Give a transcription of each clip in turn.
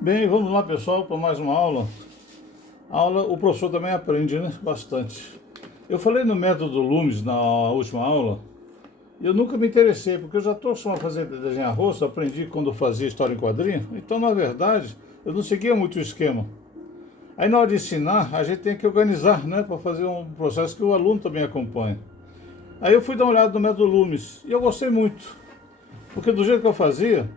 Bem, vamos lá pessoal, para mais uma aula. O professor também aprende, né? Bastante. Eu falei no método Loomis na última aula, e eu nunca me interessei, porque eu já estou acostumado a fazer desenhar rosto, aprendi quando eu fazia história em quadrinho, então na verdade eu não seguia muito o esquema. Aí na hora de ensinar, a gente tem que organizar, né? Para fazer um processo que o aluno também acompanhe. Aí eu fui dar uma olhada no método Loomis, e eu gostei muito. Porque do jeito que eu fazia,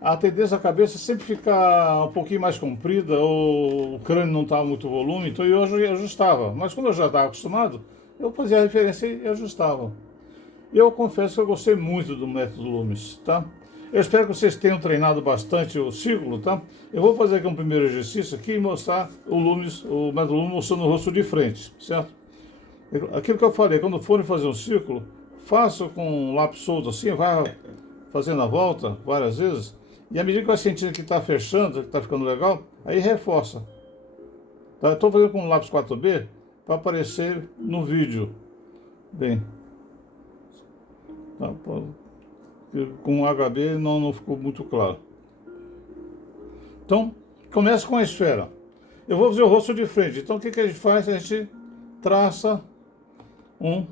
a tendência da cabeça sempre ficar um pouquinho mais comprida, ou o crânio não estava muito volume, então eu ajustava. Mas como eu já estava acostumado, eu fazia a referência e ajustava. E eu confesso que eu gostei muito do método Loomis, tá? Eu espero que vocês tenham treinado bastante o círculo, tá? Eu vou fazer aqui um primeiro exercício aqui e mostrar o método Loomis mostrando o rosto de frente, certo? Aquilo que eu falei, quando forem fazer um círculo, faça com um lápis solto assim, vai fazendo a volta várias vezes, e à medida que vai sentindo que está fechando, que está ficando legal, aí reforça. Tá? Estou fazendo com um lápis 4B para aparecer no vídeo. Bem, tá? Com o HB não ficou muito claro. Então, começa com a esfera. Eu vou fazer o rosto de frente. Então, o que a gente faz? A gente traça um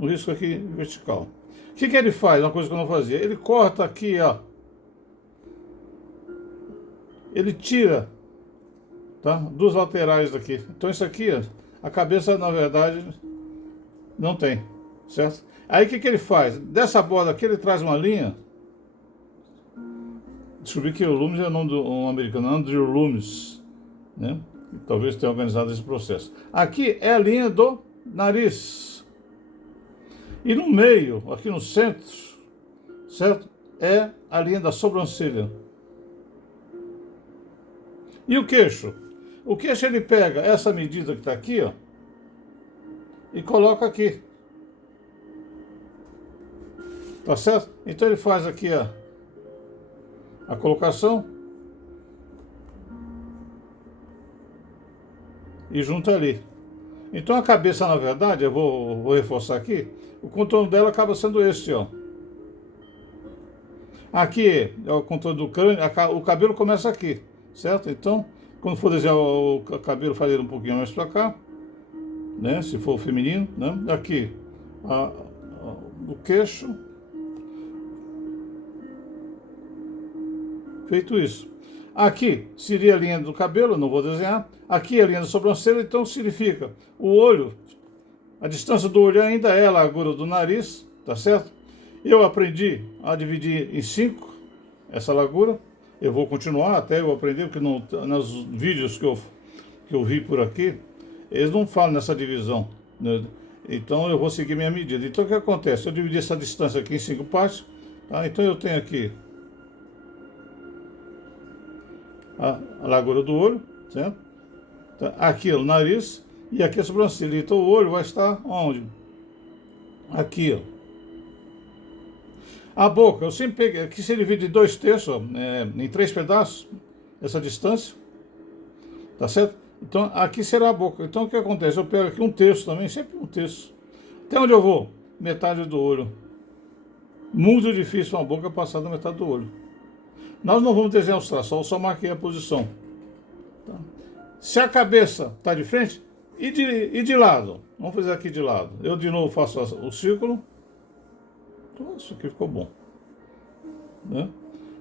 risco aqui vertical. O que ele faz? Uma coisa que eu não fazia. Ele corta aqui, ó. Ele tira, tá? Duas laterais daqui. Então isso aqui, ó, a cabeça na verdade não tem, certo? Aí o que ele faz? Dessa borda aqui ele traz uma linha. Descobri que o Loomis é o nome do americano, Andrew Loomis, né? Talvez tenha organizado esse processo. Aqui é a linha do nariz. E no meio, aqui no centro, certo? É a linha da sobrancelha. E o queixo? O queixo ele pega essa medida que está aqui, ó, e coloca aqui. Tá certo? Então ele faz aqui a colocação e junta ali. Então a cabeça, na verdade, eu vou reforçar aqui, o contorno dela acaba sendo este, ó. Aqui é o contorno do crânio, o cabelo começa aqui, certo? Então, quando for desenhar o cabelo, faz ele um pouquinho mais para cá, né? Se for feminino, né? Aqui, o queixo. Feito isso. Aqui seria a linha do cabelo, não vou desenhar. Aqui é a linha da sobrancelha, então significa o olho, a distância do olho ainda é a largura do nariz, tá certo? Eu aprendi a dividir em 5 essa largura. Eu vou continuar até eu aprender, porque nos vídeos que eu vi por aqui, eles não falam nessa divisão, né? Então eu vou seguir minha medida. Então o que acontece? Eu dividi essa distância aqui em 5 partes, tá? Então eu tenho aqui a largura do olho, certo? Tá? Aqui é o nariz e aqui a sobrancelha. Então o olho vai estar onde? Aqui, ó. A boca, eu sempre peguei, aqui se divide em 2/3, ó, em 3 pedaços, essa distância, tá certo? Então aqui será a boca. Então o que acontece? Eu pego aqui 1/3 também, sempre 1/3. Até onde eu vou? Metade do olho. Muito difícil uma boca passar da metade do olho. Nós não vamos desenhar os traços, só marquei a posição. Tá? Se a cabeça está de frente, e de lado. Vamos fazer aqui de lado. Eu de novo faço o círculo. Então, isso aqui ficou bom. Né?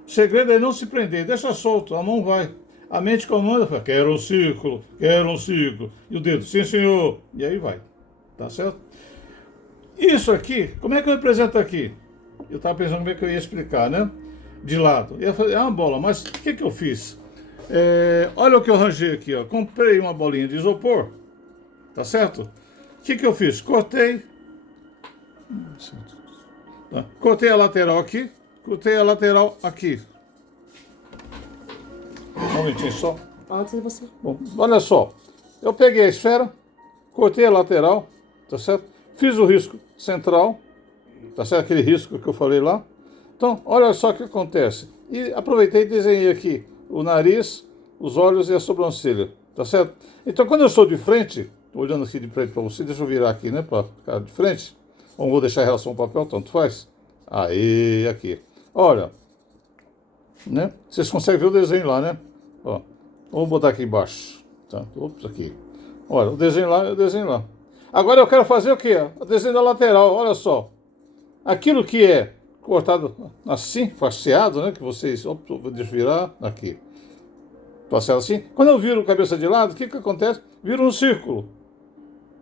O segredo é não se prender, deixa solto, a mão vai. A mente comanda, fala, quero um círculo, quero um círculo. E o dedo, sim senhor. E aí vai. Tá certo? Isso aqui, como é que eu represento aqui? Eu estava pensando como é que eu ia explicar, né? De lado. Eu ia fazer uma bola, mas o que eu fiz? Olha o que eu arranjei aqui, ó. Comprei uma bolinha de isopor, tá certo? O que eu fiz? Cortei. Tá? Cortei a lateral aqui, cortei a lateral aqui. Um momentinho só. Antes de você. Bom, olha só. Eu peguei a esfera, cortei a lateral, tá certo? Fiz o risco central, tá certo? Aquele risco que eu falei lá. Então, olha só o que acontece. E aproveitei e desenhei aqui o nariz, os olhos e a sobrancelha, tá certo? Então, quando eu estou de frente, olhando aqui de frente para você, deixa eu virar aqui, né, para ficar de frente. Ou vou deixar em relação ao papel, tanto faz. Aí, aqui. Olha, né? Vocês conseguem ver o desenho lá, né? Ó, vou botar aqui embaixo. Tá? Ops, aqui. Olha, o desenho lá, eu desenho lá. Agora eu quero fazer o quê? O desenho da lateral, olha só. Aquilo que é cortado assim, faceado, né? Que vocês... Ops, vou desvirar aqui. Faceado assim. Quando eu viro cabeça de lado, o que que acontece? Vira um círculo.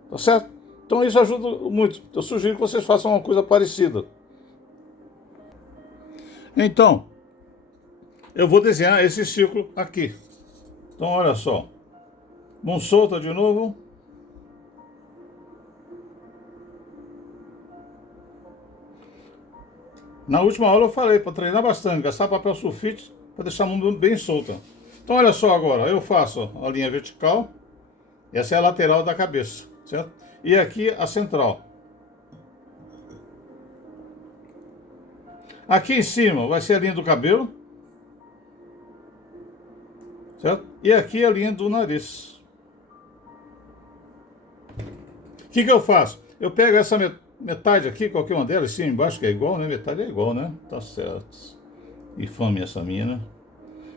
Tá certo? Então isso ajuda muito. Eu sugiro que vocês façam uma coisa parecida. Então, eu vou desenhar esse círculo aqui. Então, olha só. Mão solta de novo. Na última aula eu falei para treinar bastante, gastar papel sulfite para deixar a mão bem solta. Então, olha só agora. Eu faço a linha vertical. Essa é a lateral da cabeça, certo? E aqui a central. Aqui em cima vai ser a linha do cabelo. Certo? E aqui a linha do nariz. O que eu faço? Eu pego essa metade aqui, qualquer uma delas, cima e embaixo, que é igual, né? Metade é igual, né? Tá certo. Infame essa mina.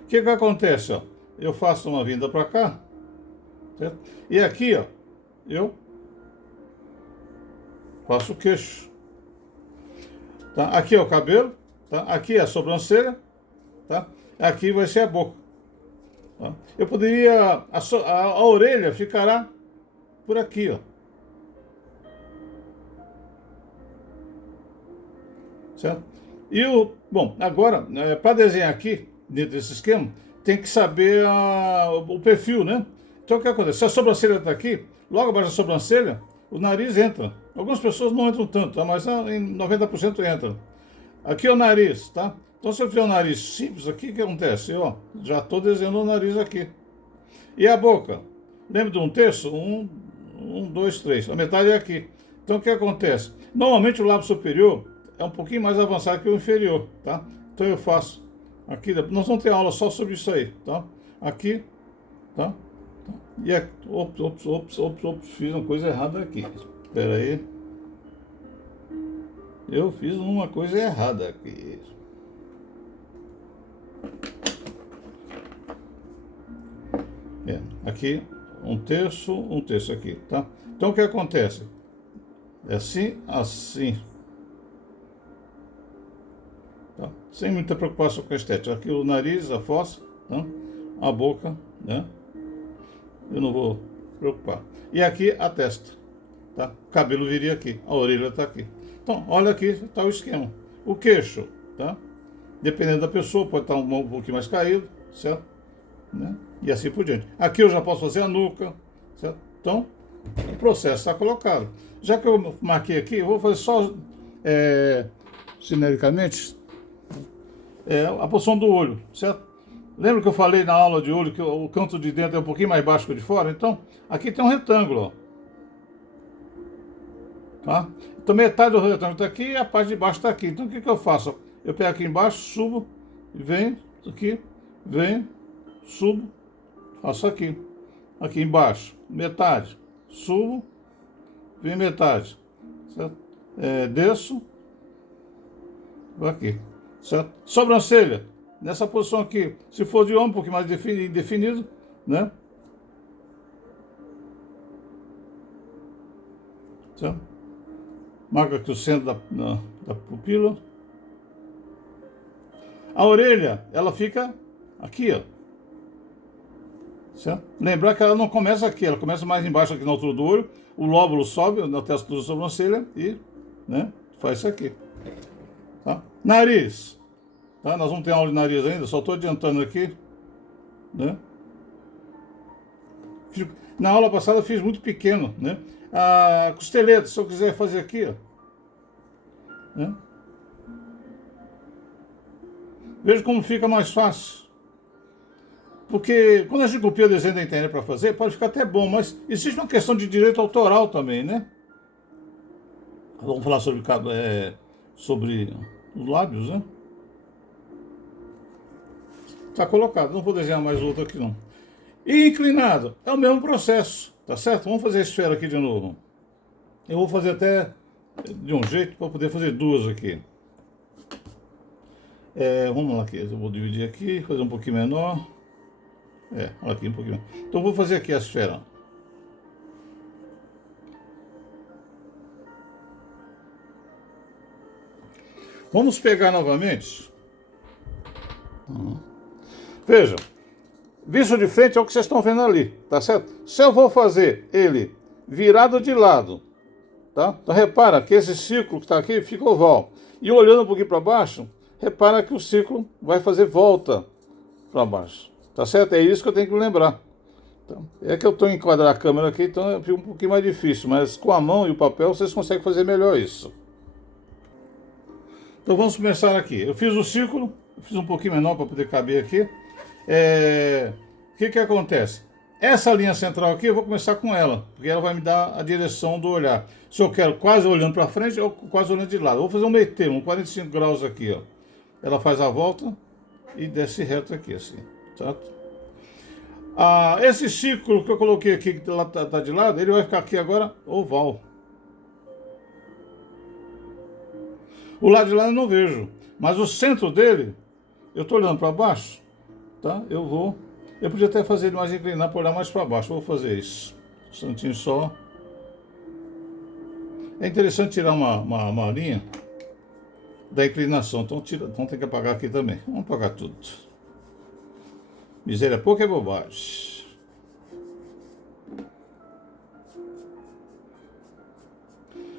O que acontece, ó? Eu faço uma vinda pra cá. Certo? E aqui, ó, eu faço o queixo. Tá? Aqui é o cabelo. Tá? Aqui é a sobrancelha. Tá? Aqui vai ser a boca. Tá? Eu poderia... A orelha ficará por aqui, ó. Certo? E o... Bom, agora, para desenhar aqui, dentro desse esquema, tem que saber o perfil, né? Então, o que acontece? Se a sobrancelha está aqui, logo abaixo da sobrancelha, o nariz entra. Algumas pessoas não entram tanto, tá? Mas em 90% entra. Aqui é o nariz, tá? Então, se eu fizer um nariz simples aqui, o que acontece? Eu, ó, já estou desenhando o nariz aqui. E a boca? Lembra de um terço? Dois, três. A metade é aqui. Então, o que acontece? Normalmente, o lábio superior é um pouquinho mais avançado que o inferior, tá? Então, eu faço aqui. Nós vamos ter aula só sobre isso aí, tá? Aqui, tá? E aqui. Ops, fiz uma coisa errada aqui. Espera aí. Eu fiz uma coisa errada aqui. Aqui, um terço aqui, tá? Então, o que acontece? É assim, assim. Tá? Sem muita preocupação com a estética. Aqui o nariz, a fossa, tá? A boca, né? Eu não vou preocupar. E aqui a testa, tá? O cabelo viria aqui, a orelha está aqui. Então, olha aqui, está o esquema. O queixo, tá? Dependendo da pessoa, pode estar um pouquinho mais caído, certo? Né? E assim por diante. Aqui eu já posso fazer a nuca, certo? Então, o processo está colocado. Já que eu marquei aqui, eu vou fazer só genericamente a posição do olho, certo? Lembra que eu falei na aula de olho que o canto de dentro é um pouquinho mais baixo que o de fora? Então, aqui tem um retângulo, ó. Tá? Então, metade do retângulo está aqui e a parte de baixo está aqui. Então, o que eu faço? Eu pego aqui embaixo, subo, venho aqui, venho, subo, faço aqui. Aqui embaixo, metade, subo, venho metade, certo? Desço, vou aqui, certo? Sobrancelha, nessa posição aqui, se for de homem, um pouquinho mais definido, né? Certo? Marca aqui o centro da pupila. A orelha, ela fica aqui, ó. Certo? Lembrar que ela não começa aqui, ela começa mais embaixo, aqui na altura do olho. O lóbulo sobe até a altura da sobrancelha e, né, faz isso aqui. Tá? Nariz. Tá? Nós vamos ter aula de nariz ainda, só estou adiantando aqui. Né? Na aula passada eu fiz muito pequeno. Né? A costeleta, se eu quiser fazer aqui, ó. Né? Veja como fica mais fácil. Porque quando a gente copia o desenho da internet para fazer, pode ficar até bom, mas existe uma questão de direito autoral também, né? Vamos falar sobre os lábios, né? Está colocado, não vou desenhar mais outro aqui não. E inclinado, é o mesmo processo, tá certo? Vamos fazer a esfera aqui de novo. Eu vou fazer até de um jeito para poder fazer duas aqui. Vamos lá aqui, eu vou dividir aqui, fazer um pouquinho menor. Olha aqui um pouquinho. Então vou fazer aqui a esfera. Vamos pegar novamente. Veja, visto de frente é o que vocês estão vendo ali, tá certo? Se eu vou fazer ele virado de lado, tá? Então repara que esse círculo que está aqui fica oval. E olhando um pouquinho para baixo, repara que o círculo vai fazer volta para baixo, tá certo? É isso que eu tenho que lembrar. Então, é que eu estou a enquadrar a câmera aqui, então fica um pouquinho mais difícil, mas com a mão e o papel vocês conseguem fazer melhor isso. Então vamos começar aqui. Eu fiz o círculo, fiz um pouquinho menor para poder caber aqui. O que acontece? Essa linha central aqui eu vou começar com ela, porque ela vai me dar a direção do olhar. Se eu quero quase olhando para frente ou quase olhando de lado. Eu vou fazer um meio termo, 45 graus aqui, ó. Ela faz a volta e desce reto aqui, assim, certo? Esse círculo que eu coloquei aqui, que tá de lado, ele vai ficar aqui agora oval. O lado de lá eu não vejo, mas o centro dele, eu estou olhando para baixo, tá? Eu podia até fazer ele mais inclinado para olhar mais para baixo. Vou fazer isso. Um instantinho só. É interessante tirar uma linha da inclinação. Então tem que apagar aqui também. Vamos apagar tudo. Miséria pouca é bobagem.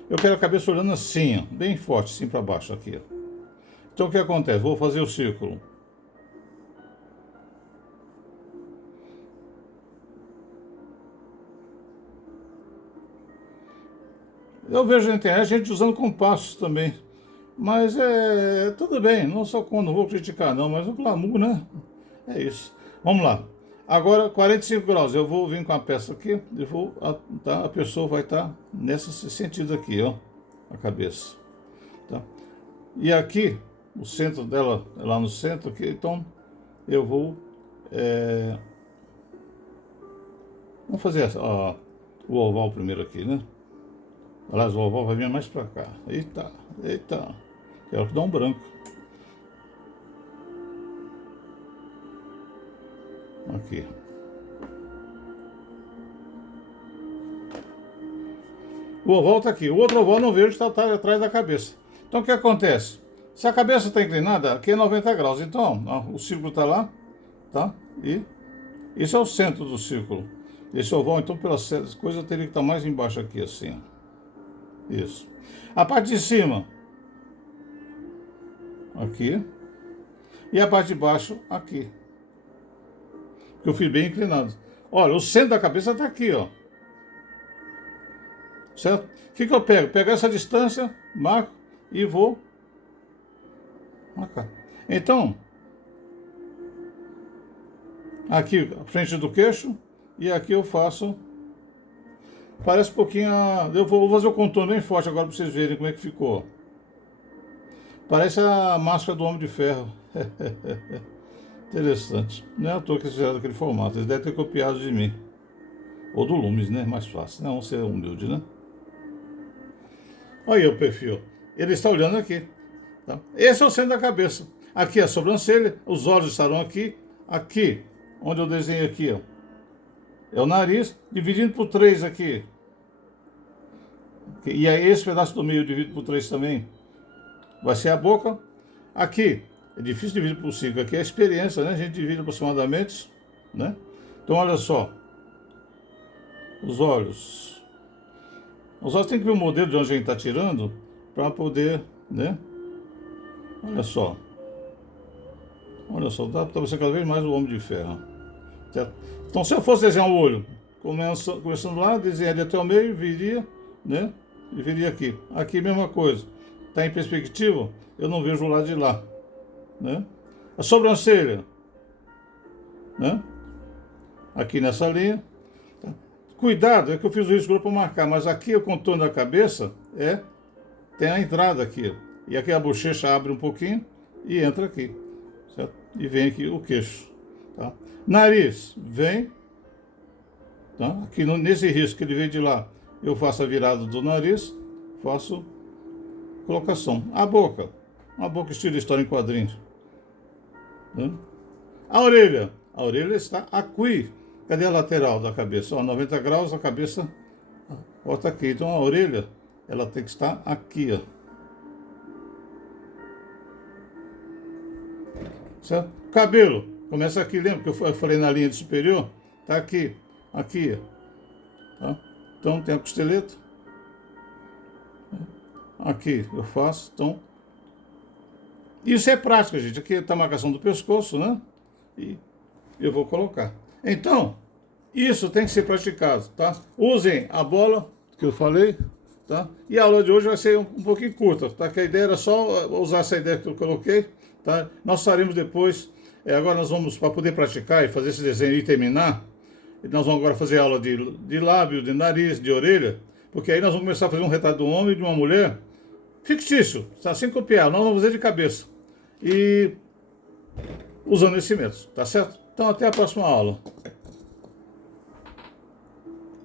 Eu quero a cabeça olhando assim, ó, bem forte, assim para baixo aqui. Ó. Então o que acontece? Vou fazer o círculo. Eu vejo na internet gente usando compassos também. Mas tudo bem, não vou criticar não, mas o glamour, né? É isso. Vamos lá. Agora, 45 graus, eu vou vir com a peça aqui, a pessoa vai estar nesse sentido aqui, ó, a cabeça. Tá? E aqui, o centro dela é lá no centro, aqui, então eu vou... vamos fazer o oval primeiro aqui, né? Aliás, o oval vai vir mais pra cá. Eita. Quero que dá um branco. Aqui. O oval tá aqui. O outro oval não vejo, está atrás da cabeça. Então o que acontece? Se a cabeça está inclinada, aqui é 90 graus. Então, ó, o círculo está lá, tá? E esse é o centro do círculo. Esse oval, então, pelas coisas, teria que estar mais embaixo aqui, assim. Isso. A parte de cima, aqui. E a parte de baixo, aqui. Que eu fiz bem inclinado. Olha, o centro da cabeça está aqui, ó. Certo? O que eu pego? Pego essa distância, marco e vou marcar. Então, aqui, a frente do queixo, e aqui eu faço... Parece um pouquinho... Eu vou fazer o contorno bem forte agora para vocês verem como é que ficou. Parece a máscara do Homem de Ferro. Interessante. Não é à toa que eles fizeram daquele formato. Eles devem ter copiado de mim. Ou do Lumes, né? Mais fácil. Não, ser humilde, né? Olha aí o perfil. Ele está olhando aqui. Tá? Esse é o centro da cabeça. Aqui é a sobrancelha. Os olhos estarão aqui. Aqui, onde eu desenhei aqui, ó. É o nariz, dividido por 3 aqui. E aí esse pedaço do meio dividido por 3 também. Vai ser a boca. Aqui, é difícil dividir por 5. Aqui é a experiência, né? A gente divide aproximadamente, né? Então, olha só. Os olhos. Os olhos tem que ver o modelo de onde a gente está tirando para poder, né? Olha só. Olha só, dá para você cada vez mais o Homem de Ferro. Certo? Então, se eu fosse desenhar um olho, começando lá, desenharia até o meio, viria, né? E viria aqui. Aqui, mesma coisa. Está em perspectiva, eu não vejo o lado de lá, né? A sobrancelha, né? Aqui nessa linha. Tá? Cuidado, é que eu fiz o risco para marcar, mas aqui o contorno da cabeça tem a entrada aqui. E aqui a bochecha abre um pouquinho e entra aqui, certo? E vem aqui o queixo, tá? Nariz, vem, tá? Aqui nesse risco que ele veio de lá, eu faço a virada do nariz, faço colocação. A boca estilo história em quadrinhos. Né? A A orelha está aqui. Cadê a lateral da cabeça? Ó, 90 graus, a cabeça bota aqui. Então a orelha, ela tem que estar aqui, ó. Certo? Cabelo, começa aqui, lembra que eu falei na linha de superior? Tá aqui, aqui, ó. Tá? Então tem a costeleta. Aqui eu faço, então. Isso é prática, gente. Aqui está a marcação do pescoço, né? E eu vou colocar. Então, isso tem que ser praticado, tá? Usem a bola que eu falei, tá? E a aula de hoje vai ser um pouquinho curta, tá? Que a ideia era só usar essa ideia que eu coloquei, tá? Nós faremos depois, agora nós vamos, para poder praticar e fazer esse desenho e terminar, nós vamos agora fazer aula de lábio, de nariz, de orelha, porque aí nós vamos começar a fazer um retrato de um homem e de uma mulher, fictício, tá? Sem copiar, nós vamos fazer de cabeça. E usando esse método, tá certo? Então até a próxima aula.